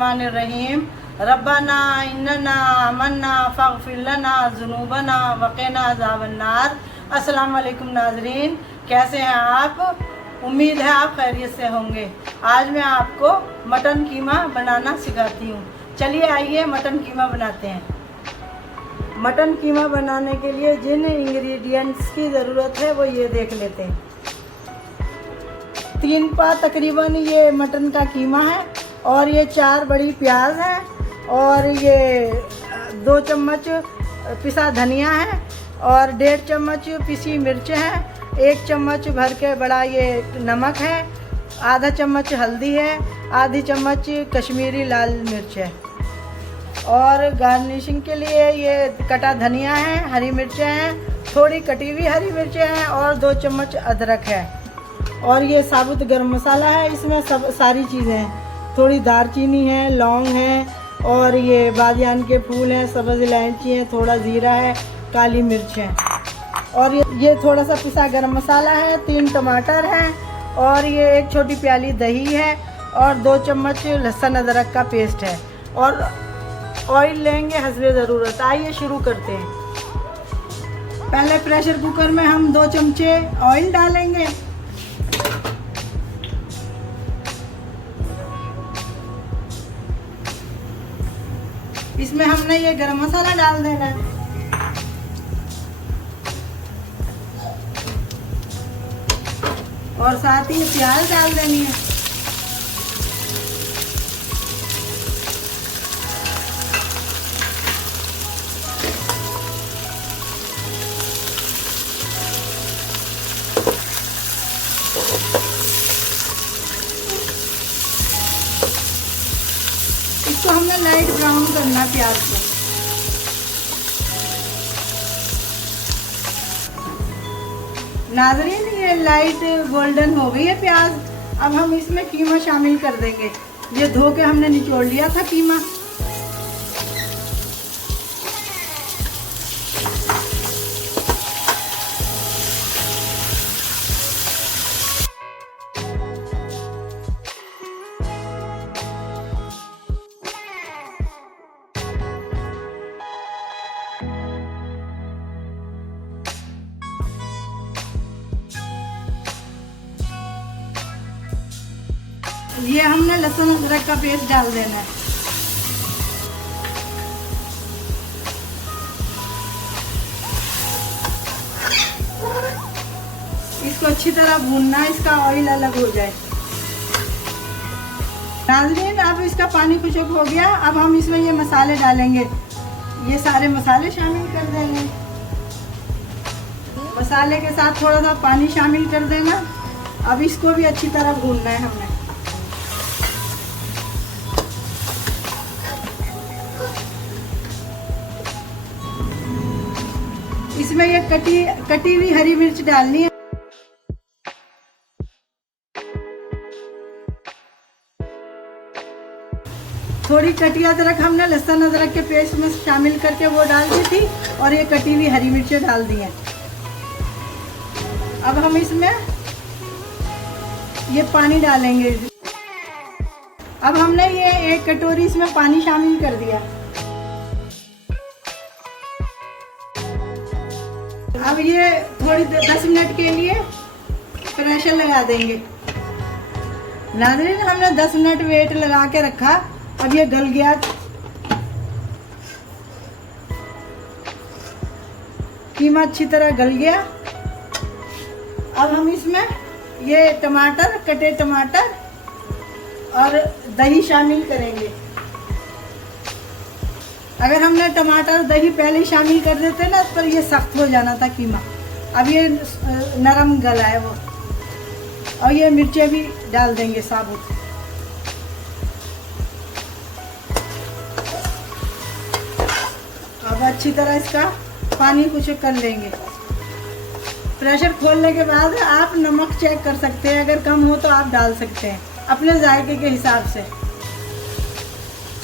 बिस्मिल्लाहिर्रहमानिर्रहीम। रब्बना इन्नना आमन्ना फ़ग़फ़िर लना ज़ुनूबना वक़िना अज़ाबन्नार। अस्सलाम वालेकुम नाज़रीन, कैसे हैं आप? उम्मीद है आप खैरियत से होंगे। आज मैं आपको मटन कीमा बनाना सिखाती हूँ। चलिए आइए मटन कीमा बनाते हैं। मटन कीमा बनाने के लिए जिन इंग्रेडिएंट्स की ज़रूरत है वो ये देख लेते हैं। 3 पा तकरीबन ये मटन का कीमा है और ये 4 बड़ी प्याज है और ये 2 चम्मच पिसा धनिया है और 1.5 चम्मच पिसी मिर्च है, 1 चम्मच भर के बड़ा ये नमक है, आधा चम्मच हल्दी है, आधी चम्मच कश्मीरी लाल मिर्च है और गार्निशिंग के लिए ये कटा धनिया है, हरी मिर्चें हैं, थोड़ी कटी हुई हरी मिर्चें हैं और 2 चम्मच अदरक है और ये साबुत गरम मसाला है। इसमें सब सारी चीज़ें हैं, थोड़ी दालचीनी है, लौंग है और ये बादियान के फूल हैं, सब्ज़ इलायची है, थोड़ा ज़ीरा है, काली मिर्च है और ये थोड़ा सा पिसा गरम मसाला है, 3 टमाटर हैं और ये 1 छोटी प्याली दही है और 2 चम्मच लहसुन अदरक का पेस्ट है और ऑयल लेंगे हस्बे ज़रूरत। आइए शुरू करते हैं। पहले प्रेशर कुकर में हम 2 चमचे ऑयल डालेंगे। इसमें हमने ये गरम मसाला डाल देना है और साथ ही प्याज डाल देनी है। इसको हमने लाइट ब्राउन करना प्याज को। नाज़रीन ये लाइट गोल्डन हो गई है प्याज। अब हम इसमें कीमा शामिल कर देंगे। ये धो के हमने निचोड़ लिया था कीमा। ये हमने लहसुन अदरक का पेस्ट डाल देना है। इसको अच्छी तरह भूनना, इसका ऑयल अलग हो जाए। नाज़रीन अब इसका पानी खुश्क हो गया। अब हम इसमें ये मसाले डालेंगे। ये सारे मसाले शामिल कर देंगे। मसाले के साथ थोड़ा सा पानी शामिल कर देना। अब इसको भी अच्छी तरह भूनना है हमने। इसमें ये कटी हुई हरी मिर्च डालनी है। थोड़ी कटी अदरक हमने लहसुन अदरक के पेस्ट में शामिल करके वो डाल दी थी और ये कटी हुई हरी मिर्चें डाल दी हैं। अब हम इसमें ये पानी डालेंगे। अब हमने ये 1 कटोरी इसमें पानी शामिल कर दिया। अब ये थोड़ी 10 मिनट के लिए प्रेशर लगा देंगे। नाज़रीन हमने 10 मिनट वेट लगा के रखा। अब ये गल गया। कीमा अच्छी तरह गल गया। अब हम इसमें ये टमाटर, कटे टमाटर और दही शामिल करेंगे। अगर हमने टमाटर दही पहले ही शामिल कर देते ना तो ये सख्त हो जाना था कीमा। अब ये नरम गला है वो। और ये मिर्चें भी डाल देंगे साबुत। अब अच्छी तरह इसका पानी कुछ कर लेंगे। प्रेशर खोलने के बाद आप नमक चेक कर सकते हैं, अगर कम हो तो आप डाल सकते हैं अपने जायके के हिसाब से।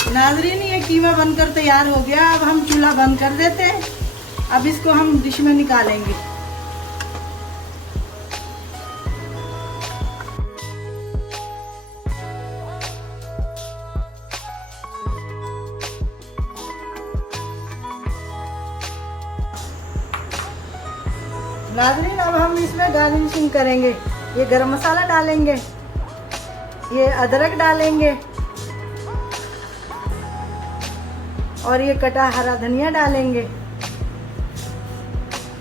नाज़रीन ये कीमा बनकर तैयार हो गया। अब हम चूल्हा बंद कर देते हैं। अब इसको हम डिश में निकालेंगे। नाज़रीन अब हम इसमें गार्निशिंग करेंगे। ये गरम मसाला डालेंगे, ये अदरक डालेंगे और ये कटा हरा धनिया डालेंगे।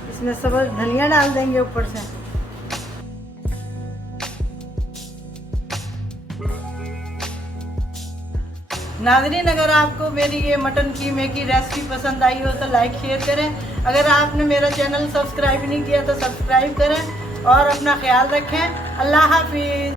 इसमें सब धनिया डाल देंगे ऊपर से। नाज़रीन अगर आपको मेरी ये मटन कीमे की रेसिपी पसंद आई हो तो लाइक शेयर करें। अगर आपने मेरा चैनल सब्सक्राइब नहीं किया तो सब्सक्राइब करें और अपना ख्याल रखें। अल्लाह हाफिज़।